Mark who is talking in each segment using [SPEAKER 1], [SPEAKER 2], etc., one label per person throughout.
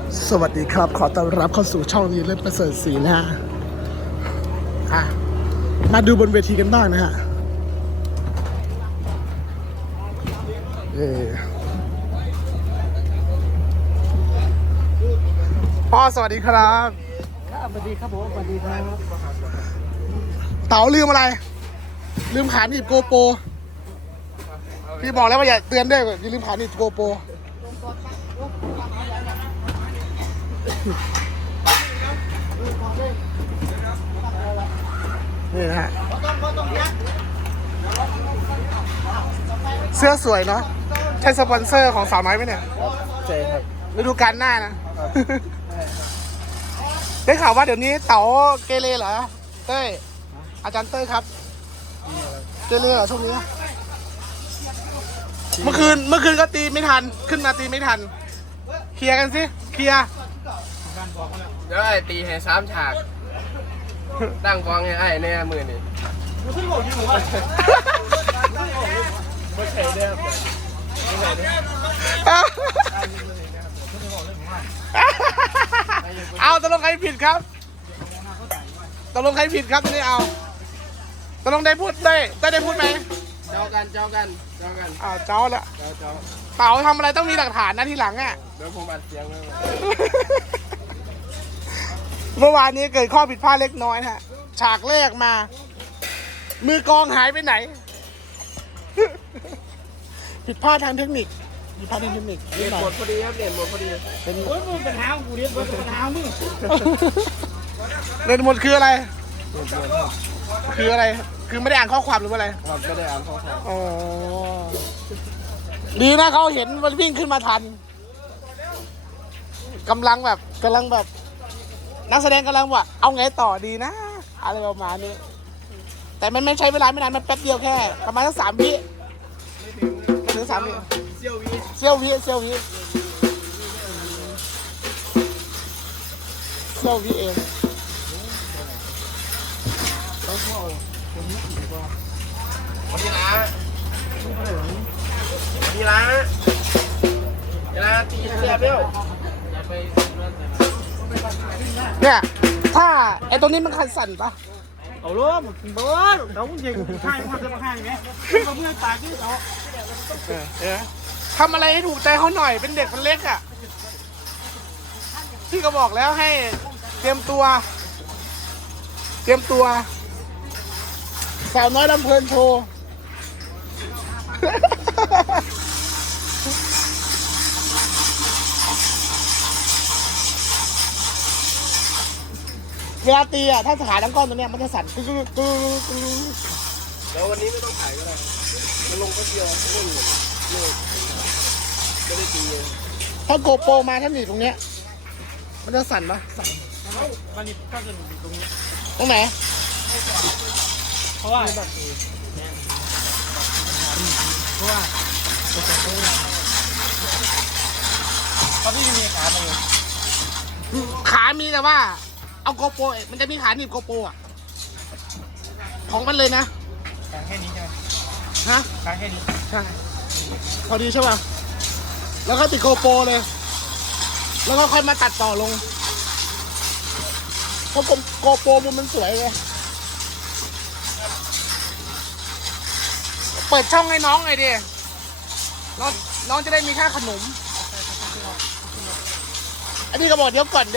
[SPEAKER 1] สวัสดีครับขอต้อนรับเข้าสู่ช่องนี้เล่นประเสริฐศรีนะฮะมาดูบนเวทีกันบ้างนะฮะพ่อสวัสดีครับ
[SPEAKER 2] ครับสวัสดีครับผมสวัสดีครับ
[SPEAKER 1] เต๋าลืมอะไรลืมขาหนีบโกโปรพี่บอกแล้วว่าอย่าเตือนด้วยอย่าลืมขาหนีบโกโปรนี่นะฮะเสื้อสวยเนาะใช่สปอนเซอร์ของสาวน้อยไหมเนี่ย
[SPEAKER 2] ใช่ครับ
[SPEAKER 1] ฤดูกาลหน้านะได้ข่าวว่าเดี๋ยวนี้เต๋าเกเรเหรอเต้ยอาจารย์เต้ยครับเกเรเหรอช่วงนี้เมื่อคืนก็ตีไม่ทันขึ้นมาตีไม่ทันเคลียร์กันสิเคลียร์
[SPEAKER 3] เดี๋ยวไอ้ตีให้3 ฉากตั้งกองให้ไอ้แน่มือนี่ไม่ใช่เด้อ
[SPEAKER 1] เอาตกลงใครผิดครับตกลงใครผิดครับตรงนี้เอาตกลงได้พูดได้พูดไหม
[SPEAKER 3] เจ้ากัน
[SPEAKER 1] เจ้าแล้ว
[SPEAKER 3] เจ้า
[SPEAKER 1] เต๋าทำอะไรต้องมีหลักฐานนะทีหลังอ่ะ
[SPEAKER 3] เดี๋ยวผมอัดเสียงเลย
[SPEAKER 1] เมื่อวานนี้เกิดข้อผิดพลาดเล็กน้อยนะฮะฉากแรกมามือกองหายไปไหน ผิดพลาดทางเทคนิคเ
[SPEAKER 3] รียนหมดพอดีครับเรียนหมดพอดี
[SPEAKER 2] เป็นปัญหาของกูเรียนเป็นปัญหามึง
[SPEAKER 1] เรียนหมดคืออะไรคืออะไรคือไม่ได้อ่านข้อความหรือว่าอะไร
[SPEAKER 3] ครับไม่ได้อ่านข้อความ
[SPEAKER 1] อ๋อดีนะเขาเห็นมันวิ่งขึ้นมาทันกำลังแบบนักแสดงกำลังว่าเอาไงต่อดีนะอะไรประมาณนี้แต่มันไม่ใช้เวลาไม่นานมันแป๊บเดียวแค่ประมาณสัก3 วิไม่ถึง3 วิเซี่ยววิเอง
[SPEAKER 3] วันนี้นะตีเสียเบี้ยว
[SPEAKER 1] เนี่ยถ้าไอ้ตรงนี้มันคันสั่นปะ
[SPEAKER 2] เอาล้มเบิร์ดเราเก่งข้างความจะมาข้างไหมเราเมื่อตายที่เรา
[SPEAKER 1] ทำอะไรให้ถูกใจเขาหน่อยเป็นเด็กมันเล็กอ่ะพี่ก็บอกแล้วให้เตรียมตัวสาวน้อยลำเพลินโชว์เวลาตีอ่ะถ้าขาน้ำก้อนตัวเนี้ยมันจะสั่น
[SPEAKER 3] แล้ววันนี้ไม่ต้องถ่ายก็ได้มันลงก็เดียวเล่นเลยไม่ได้ตีเลย
[SPEAKER 1] ถ้าโกโปรมาถ้าหนีตรงเนี้ยมันจะสั่นปะสั่น
[SPEAKER 2] มันนี่ก็จะตรงนี้
[SPEAKER 1] ตรงไหน
[SPEAKER 2] เพราะว่าเขาที่มีขามาอยู่
[SPEAKER 1] ขามีแต่ว่าเอาโกโปรมันจะมีขาหนีบโกโปรอ่ะของมันเลยนะ
[SPEAKER 2] ขาแค่นี้ใช่ไหม
[SPEAKER 1] ฮะ
[SPEAKER 2] ขาแค่นี้
[SPEAKER 1] ใช่พอดีใช่ป่ะแล้วก็ติดโกโปรเลยแล้วก็ค่อยมาตัดต่อลงเพราะโกโปรมันสวยเลยเปิดช่องให้น้องหน่อยดิน้องจะได้มีค่าขนมอันนี้ก็บอกเดี๋ยวก่อน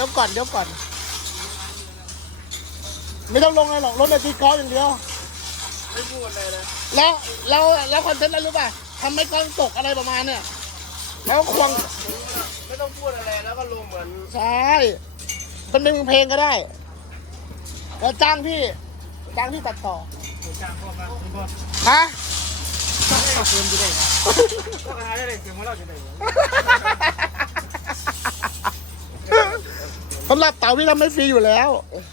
[SPEAKER 1] ไม่ต้องลงเลยหรอกรถเลยตีกอล์ฟอย่างเดียว
[SPEAKER 3] ไม่พูดอะไรนะ
[SPEAKER 1] แล้วคอนเทนต์นั้นรู้ป่ะทำให้กล้องตกอะไรประมาณเนี่ยแล้วควง
[SPEAKER 3] ไม่ต้องพูดอะไรแล้วก็ลงเหมือน
[SPEAKER 1] ใช่เป็นเพลงก็ได้ก็จ้างพี่ตัดต่อฮะ
[SPEAKER 2] เกินไปเลยก็หาได้เลยเกินมาเราจะได้
[SPEAKER 1] สำหรับเต๋าพี่ทำไม่ฟรีอยู่แล้ว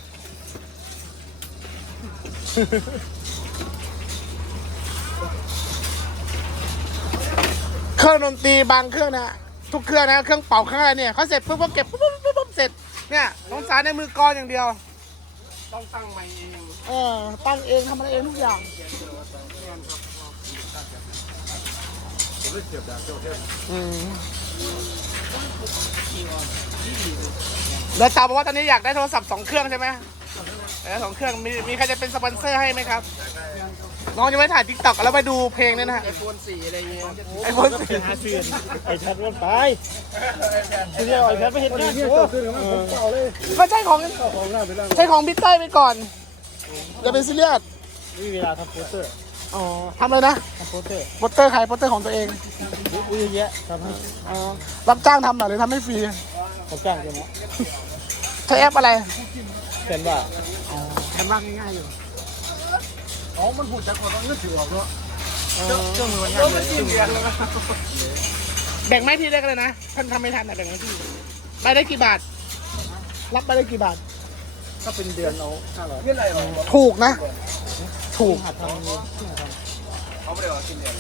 [SPEAKER 1] เครื่องดนตรีบางเครื่องนะทุกเครื่องนะเครื่องเป่าเครื่องอะไรเนี่ยเขาเสร็จปุ๊บก็เก็บปุ๊บเสร็จเนี่ยต้องสารในมือกรอย่างเดียว
[SPEAKER 3] ต้องตั้งไมค์เอง
[SPEAKER 1] ตั้งเองทำอะไรเองทุกอย่าง
[SPEAKER 3] ผมได้เสียบดาบเจ้าเทพ
[SPEAKER 1] แล้วเต๋าบอกว่าตอนนี้อยากได้โทรศัพท์2 เครื่องใช่ไหม2 เครื่องมีใครจะเป็นสปอนเซอร์ให้ไหมครับน้องจะไปถ่ายทิกตอกแล้วไปดูเพลงเนี่ยนะฮะ
[SPEAKER 3] iPhone 4อะไรเงี้ย
[SPEAKER 1] ไอโฟน
[SPEAKER 2] หาซื้อไอ้ชัดมันไปทีเดียวไอ้ชัดไม่เห็นหน้าโอ้ผมเก่าเลย
[SPEAKER 1] ก็ใช่ของ
[SPEAKER 2] ของหน้าไปแล้ว
[SPEAKER 1] ใช้ของบิ๊กเต้ยไปก่อนอย่าเป็นซีเรียส
[SPEAKER 2] นี่เวลาทำโปสเตอร์
[SPEAKER 1] อ๋อทำเลยนะ
[SPEAKER 2] ทำโปสเตอร์
[SPEAKER 1] โปสเตอร์ใครโปสเตอร์ของตัวเอง
[SPEAKER 2] อุ้ยเยอะทำให้
[SPEAKER 1] อ๋อรับจ้างทำหน่อยหรือทำให้ฟรี
[SPEAKER 2] ผมจ้างกันนะ
[SPEAKER 1] ใช้แอปอะไร
[SPEAKER 2] เห็นว่า
[SPEAKER 1] แอปว่างง่ายๆอยู่
[SPEAKER 3] อ๋อมันหูจักคนต้องนึกถือออกเนาะ
[SPEAKER 2] เครื่องมือมัน
[SPEAKER 3] เริ่มเป็น4 เดือนแล้วนะ
[SPEAKER 1] แบ่งไม่พี่ได้กันเลยนะท่านทำไม่ทันนะแบ่งไม่พี่ไปได้กี่บาท รับไปได้กี่บาท
[SPEAKER 2] ก็เป็นเดือนเอา500
[SPEAKER 3] เงินอะไรหรอ
[SPEAKER 1] ถูกนะ ถูก
[SPEAKER 2] หัดทำ
[SPEAKER 3] เขาไม่ได้ว่ากินเดือน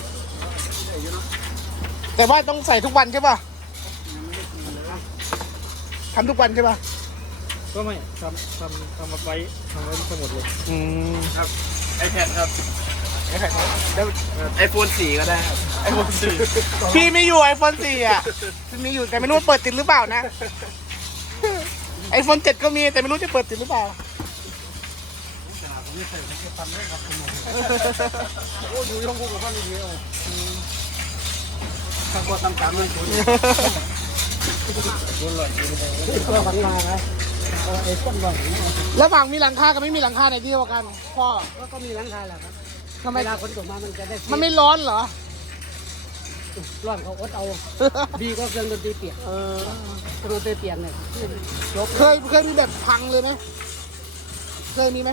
[SPEAKER 1] แต่ว่าต้องใส่ทุกวันใช่ป่ะทำทุกวันใช่ป่ะ
[SPEAKER 2] ก็ไม่ทำมาไว้ทั้งหมดเลย
[SPEAKER 1] อืม
[SPEAKER 3] ครับ iPad ครับแล้ว iPhone 4 ก็ได้ครับ iPhone 4
[SPEAKER 1] พี่ไม่อยู่ไอโฟน4อ่ะมีอยู่แต่ไม่รู้ว่าเปิดติดหรือเปล่านะไอโฟน7ก็มีแต่ไม่รู้จะเปิดติดหรือเปล่า
[SPEAKER 3] โอ้ดูช่องพวกกับพ่อนี่เยอะทางกดตามเลยคุณ
[SPEAKER 2] ก็ฝังมานะไอ้ต้นหวัง
[SPEAKER 1] แล้วฝั่งมีหลังคากับไม่มีหลังคาในที่เดียวกันพ่อ
[SPEAKER 2] ก็มีหลังคาแหละครับ
[SPEAKER 1] ทำไม
[SPEAKER 2] เวลาฝนตกมามันจะได้
[SPEAKER 1] มันไม่ร้อนเหรอ
[SPEAKER 2] ร้อนเขาอดเอาดีก็เครื่องดนตรีเปียกเครื่องดนตรีเปียกเนี่ยจบ
[SPEAKER 1] เคยมีแบบพังเลยไหมเคยมีไหม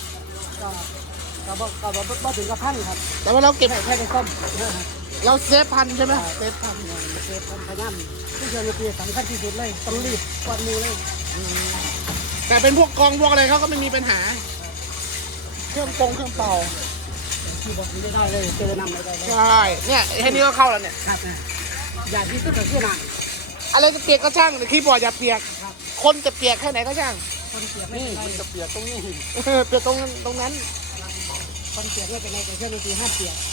[SPEAKER 2] ก็ถึงกับพันครับ
[SPEAKER 1] แต่ว่าเราเก็บ
[SPEAKER 2] แค่ได้ซ่อม
[SPEAKER 1] เราเซฟพันใช่ไหมเซฟพัน
[SPEAKER 2] เก็บพยายามที่เครื่องดนตรีสำคัญที่สุดเลยต้องรีบกวาดมือเลย
[SPEAKER 1] แต่เป็นพวกกองพวกอะไรเขาก็ไม่มีปัญหา เครื่องปงเครื่องเป่า
[SPEAKER 2] ที่บอกไม่ได้เลยเจอนำไม่ได้เลย
[SPEAKER 1] ใช่เนี่ยแค่นี้ก็เข้าแล้วเนี่ย
[SPEAKER 2] ครับอย่าที่สุดก็คือหนัง
[SPEAKER 1] อะไรจะเปียกก็ช่างแต่คีย์บอร์ดอย่าเปียก คนจะเปียกแค่ไหนก็ช่าง
[SPEAKER 2] คนเปียกไม่เป็นไร
[SPEAKER 3] จะเปียกตรงนี้
[SPEAKER 1] เปียกตรงนั้น
[SPEAKER 2] คนเปียกไม่เป็นไรแต่เครื่องดนตรีห้ามเปียก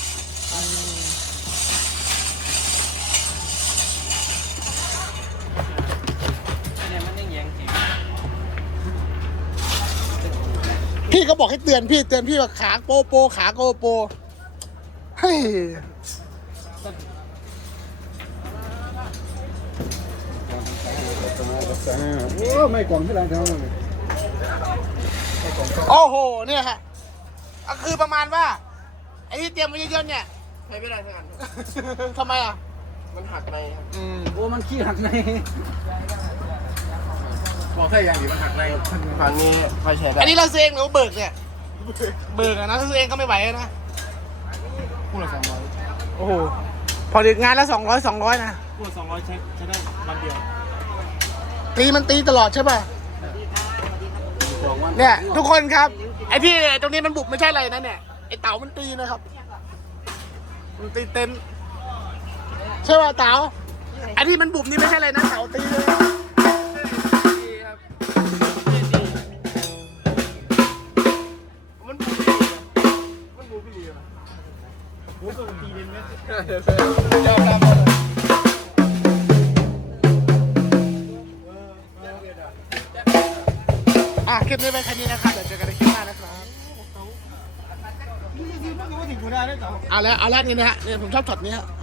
[SPEAKER 3] เนี่ยมันยังแยงจริง
[SPEAKER 1] พี่ก็บอกให้เตือนพี่ว่าขาโปโปขาโกโปเฮ้ย
[SPEAKER 2] โอ้ไม่กล่องที่ร้านเขา
[SPEAKER 1] โอ้โหเนี่ยค่ะก็คือประมาณว่าไอ้ที่เตรียมไว้เยอะๆเนี่ย
[SPEAKER 3] ใช้ไม่ได้ทั้งอัน
[SPEAKER 1] ทำไมอ่ะ
[SPEAKER 3] มันหักในครับ
[SPEAKER 2] โอ้มันขี้หักใน
[SPEAKER 3] บอกแค่อย่างเดียวมันหักในฝั่งนี้ไฟแชร์ได้
[SPEAKER 1] อันนี้เราซื้อเองหรือว่าเบิกเนี่ยเบิกอะนะถ้าซื้อเองก็ไม่ไหวนะ
[SPEAKER 3] คู่ละ200
[SPEAKER 1] โอ้โหพอดึกงานละ200นะ
[SPEAKER 2] พวก200ใช้ได้วันเดียว
[SPEAKER 1] ตีมันตีตลอดใช่ป่ะ
[SPEAKER 3] 2 วัน
[SPEAKER 1] เนี่ยทุกคนครับไอ้ที่ตรงนี้มันบุบไม่ใช่อะไรนะเนี่ยไอ้เต๋ามันตีนะครับมันตีเต็นท์ใช่ป่ะเต๋าไอ้ที่มันบุบนี่ไม่ใช่อะไรนะเต๋าตีเลย
[SPEAKER 3] มันบูบี้มันบูบี้อ่ะ
[SPEAKER 2] โอ้ก็ตีเด่นไหม
[SPEAKER 3] เจ้าตามมาเลย
[SPEAKER 1] คลิปนี้เป็นแค่นี้นะครับเดี๋ยวเจอกันในคลิปหน้านะครับ
[SPEAKER 2] นี่ถึงกูได้แล้วเจ้า
[SPEAKER 1] เอาแล้วนี่นะฮะเนี่ยผมชอบช็อตนี้ฮะ